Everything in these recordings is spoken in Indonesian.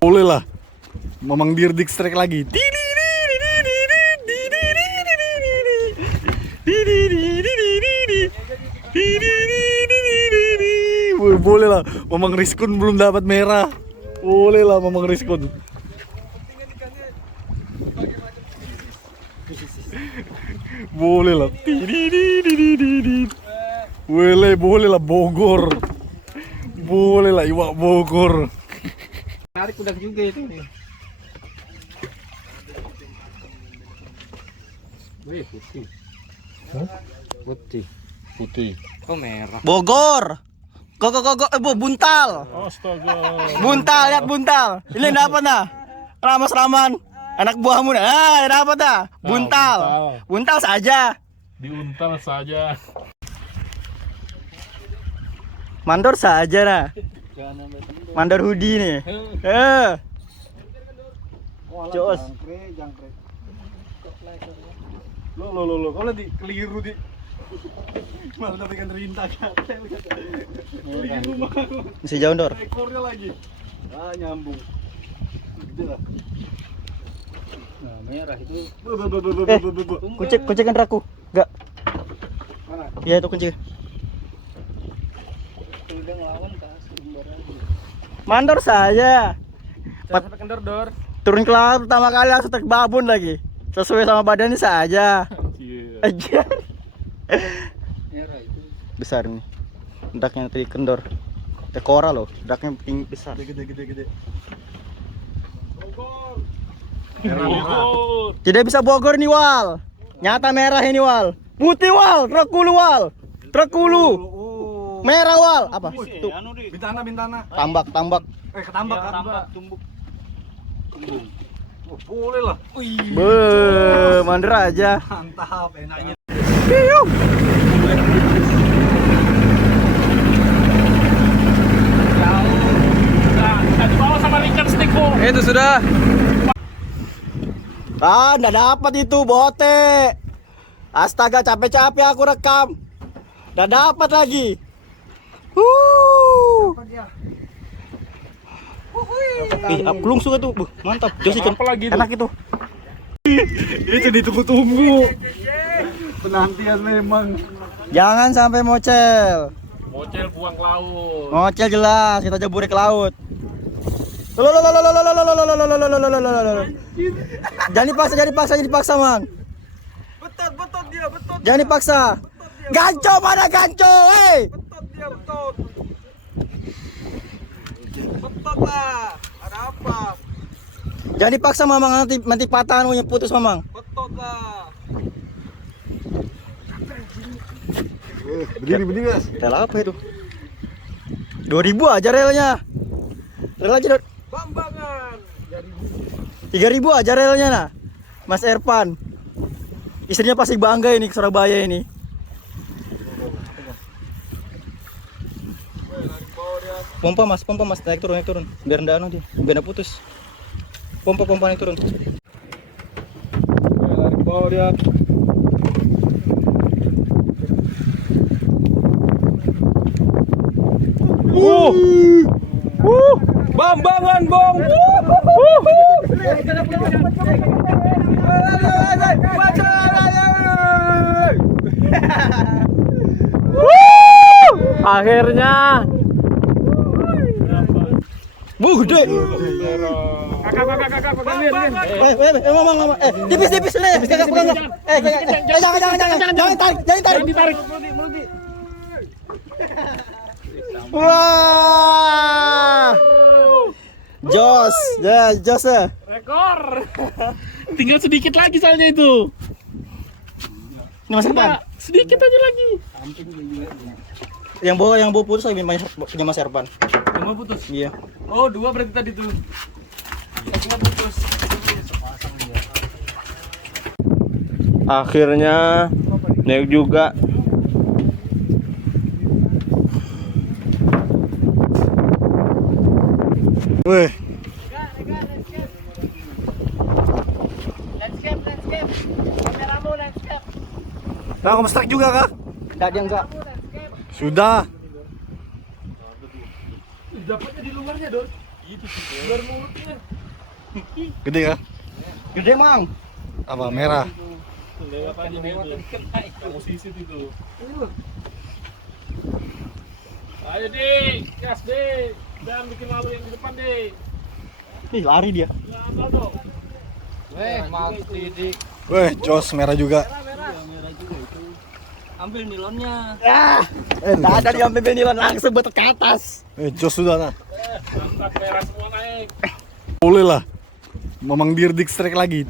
Boleh lah. Mamang Dirdik strike lagi. Boleh lah. Mamang Rizkun belum dapat merah. Boleh lah Mamang Rizkun. Boleh lah. Boleh lah Bogor. Boleh lah Iwak Bogor. Tarik udah juga itu. Wih, putih. Putih. Putih. Oh, merah. Bogor. Buntal. Astaga. Buntal, lihat buntal. Ini dapat dah. Ramas Raman. Anak buahmu dah. Dapat dah. Buntal. Buntal saja. Diuntal saja. Mandor saja nah. Mandor hoodie nih. Jos. Lo, kalau di keliru di malah dapat ikan rintah keliru mah. Masih jauh Dor. Ekornya lagi. Nyambung. Gitu lah. Nah, merah itu. Kunci kan raku. Enggak. Mana? Iya itu kunci. Udah ngelawan kasih sumber aja. Mandor saja. Sampai kendor, Dor. Turun ke laut pertama kali langsung trek babon lagi. Sesuai sama badannya saja. Aja. Merah itu. Besar nih. Daknya tadi kendor. Tekora loh. Daknya besar. Gede. Merah. Tidak bisa Bogor nih Wal. Nyata merah ini Wal. Putih Wal. Trekulu Wal. Trekulu. Merah Wal. Apa? Tuh. Bintana. Tambak. Ketambak. Tumbuk. Oh, boleh lah. Mandor aja. Mantap, enaknya. Dibawa sama ikan stick kok. Itu sudah. Nggak dapat itu bote. Astaga, capek-capek aku rekam. Nggak dapat lagi. Belum suka tuh. Mantap. Jos ikan. Enak itu. Itu ditunggu-tunggu. Penantian memang. Jangan sampai mocel. Mocel buang ke laut. Mocel jelas, kita jebur ke laut. Jangan dipaksa, Mang. Betot dia. Jangan dipaksa. Ganco mana ganco, Betot. Betot lah. Ada apa? Jangan dipaksa, Mamang, nanti patahan punya putus, Mamang. Betot lah. Berdiri Mas. Rel apa itu? 2.000 aja relnya. Rel aja Bambangan. 3.000 aja relnya nah. Mas Erpan. Istrinya pasti bangga ini ke Surabaya ini. Pompa mas, naik turun. Biar ndak dia, biar ndak putus. Pompa naik turun. Lari ke bawah dia. Bambangan bong. Akhirnya. Gede. Kakak, lihat. Mama. Tipis nih. Jangan tarik. Wah. Jos ya. Rekor. Tinggal sedikit lagi soalnya itu. Ini Mas Erpan. Sedikit aja lagi. Yang bawa putus lagi punya Mas Erpan. Yang mau putus? Iya. Oh, 2 berarti tadi tuh. Yang putus. Akhirnya naik juga. Weh. Nah, kamu strike juga kah? Enggak, dia enggak. Sudah. Dapatnya di luarnya, Dor. gitu sih. Biar mulutnya. Gede ya? Gede, Mang. Apa merah? Lewat aja itu. Kamu sisit itu. Ayo Dik, gas Dik. Jangan bikin malu yang di depan Dik. Ih, lari dia. Jangan dong. Mau Didik. Weh, jos merah juga. Ambil nilonnya. Ah, tak ada diambil benilan langsung betul ke atas. Jos sudah nah. Mantap merah semua naik. Boleh lah. Mamang Dirdik strike lagi.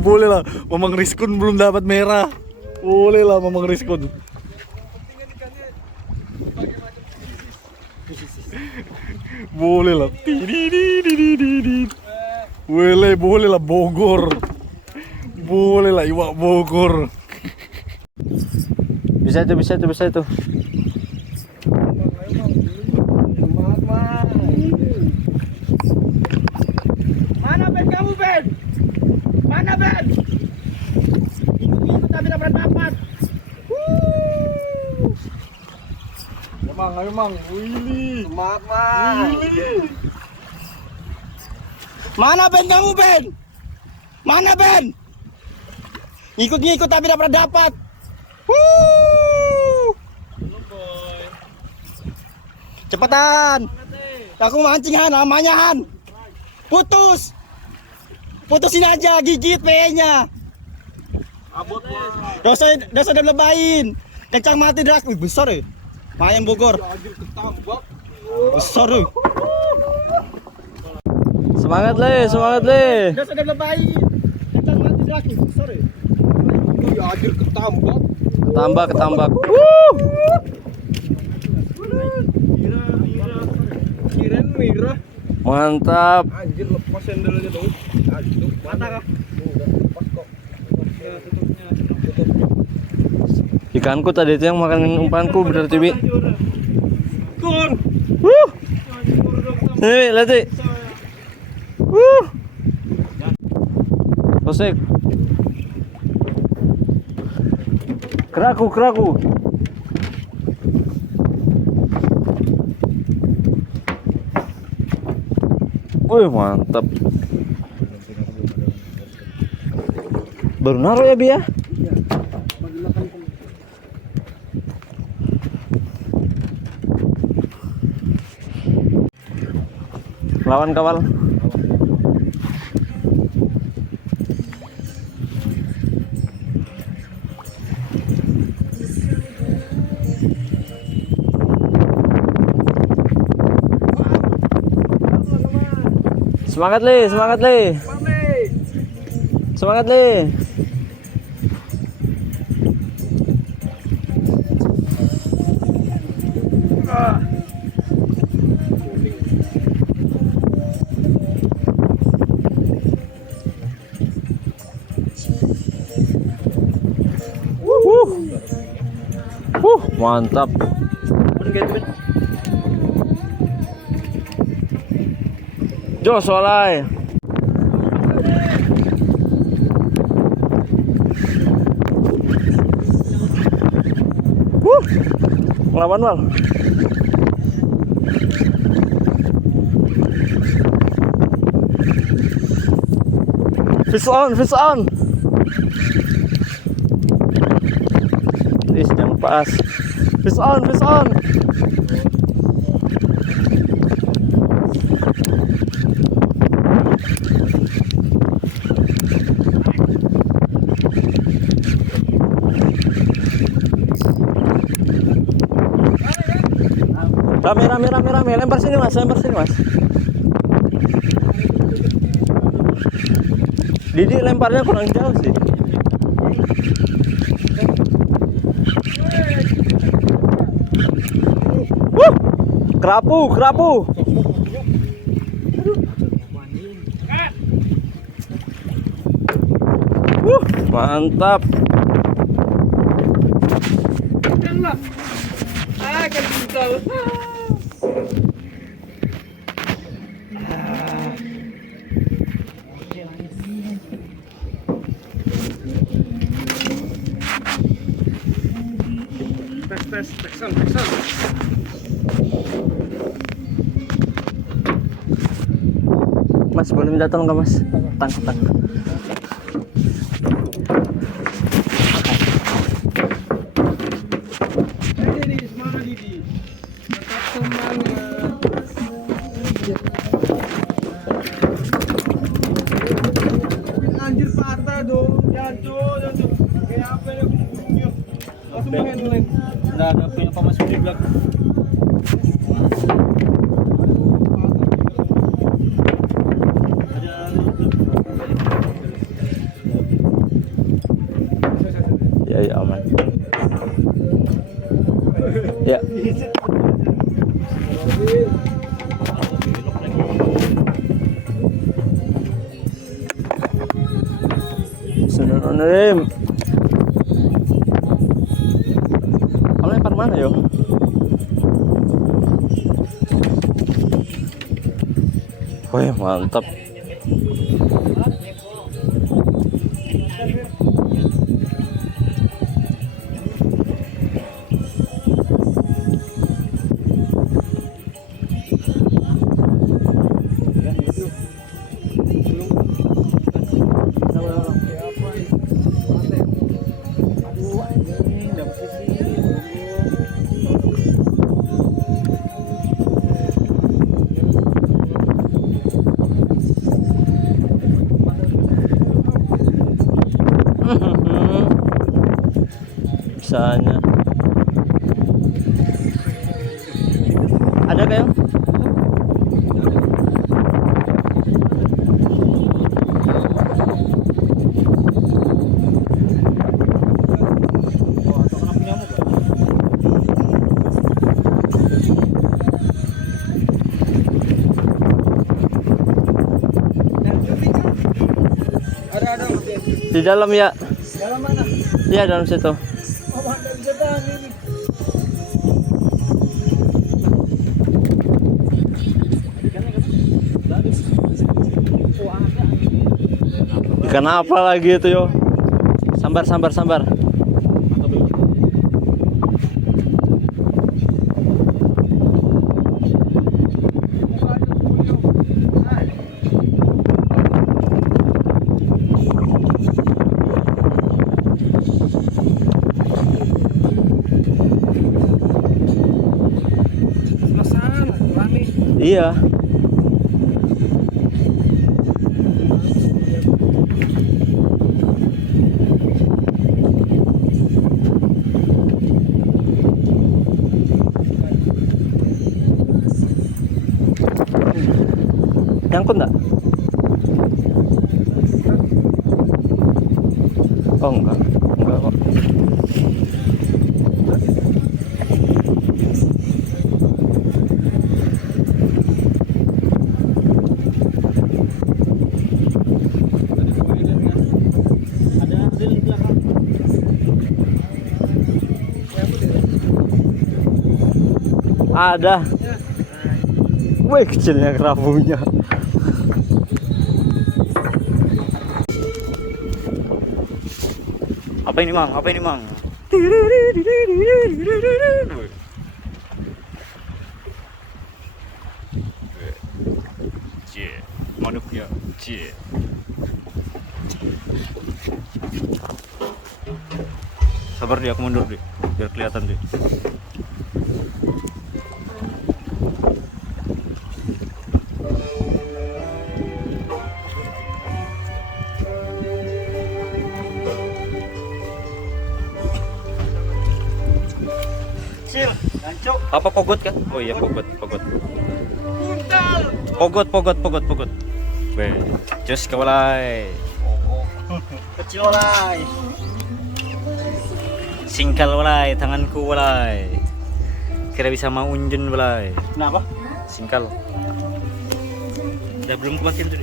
Boleh lah. Mamang Rizkun belum dapat merah. Boleh lah Mamang Rizkun. Boleh lah. Boleh lah Bogor. Boleh lah Iwak Bogor. Bisa itu. Mana Ben kamu, Ben? Mana Ben? Ikut tapi tak pernah dapat. Ayo Mang. Willy. Semangat, Mang. Mana Ben kamu, Ben? Mana Ben? Ngikut tapi tak pernah dapat. Cepetan. Aku mancing Han, namanya Han. Putusin aja, gigit PE-nya. Abot lah. Dosa udah lebain. Kencang mati deras. Wih, besar ya. Mayang Bogor. Besar ya. Semangat le. Dosa udah lebain. Kencang mati deras. Wih, besar ya. Anjir ketambak. Ketambak. Kirain mirah. Mantap. Anjir lepas sendelnya tuh. Aduh, mata kah? Lepas kok. Ya, tutupnya. Ikanku tadi itu yang makan umpanku bener Tibi. Kun. Nih, lihat sih. Kosek. Keraku. Wih, mantap. Baru naruh ya, Bi ya? Lawan kawal. Semangat Le. Semangat Le. Mantap. Jos walai. Ngelawan Wal. Fish on. Yang pas. Fish on. Rame, lempar sini mas. Didi lemparnya kurang jauh sih. Kerapu. Mantap. Texan. Mas boleh minta tolong nggak mas? Tangkap. Didi, semangat Didi. Tetap semangat. Anjir patah dong. Jangan tuh. Kayak apa ya? Langsung main. Nggak ada punya pemasuk di belakang. Ya aman. Ya. Bismillahirrahmanirrahim. Kamu lempar mana yo? Wih mantap. Bisanya. Ada kayak? Ada. Di dalam ya? Dalam mana? Iya dalam situ. Oh, ada bisa tahan ini. Ikan apa lagi itu yo? Sambar. Suasana rame. Iya. Nyangkut enggak? Oh enggak kok. Ada. Wih kecilnya kerapunya. Apa ini mang? Manuknya. Sabar dia, aku mundur deh, biar kelihatan deh. Apa pogot kan? Oh iya pogot. Pogot. Be, just kawalay. Kecil walay. Singkal walay, tanganku walay. Kira bisa mau unjun walay. Kenapa? Singkal. Udah belum kematian tuh.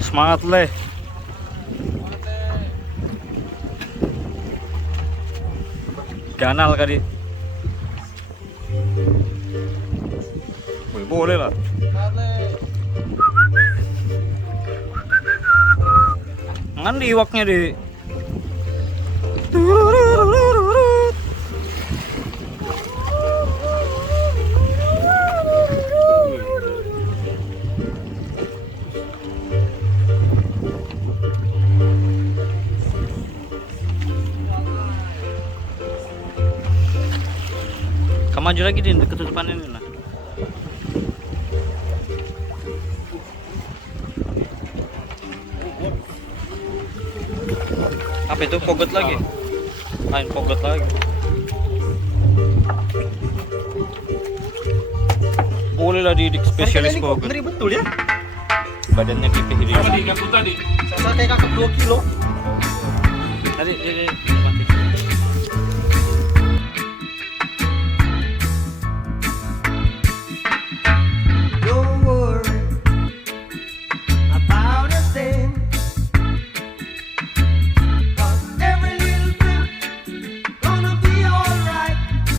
Semangat leh. Ganal kali. Boleh lah. Ngan liwaknya di. Kamu maju lagi di ketutupan ini lah. Apa itu? Pogot lagi? Main pogot lagi. Boleh lah didik spesialis pogot. Ngeri betul ya. Badannya gede. Apa di kakak tadi? Saya kayak kakak 2 kilo. Tadi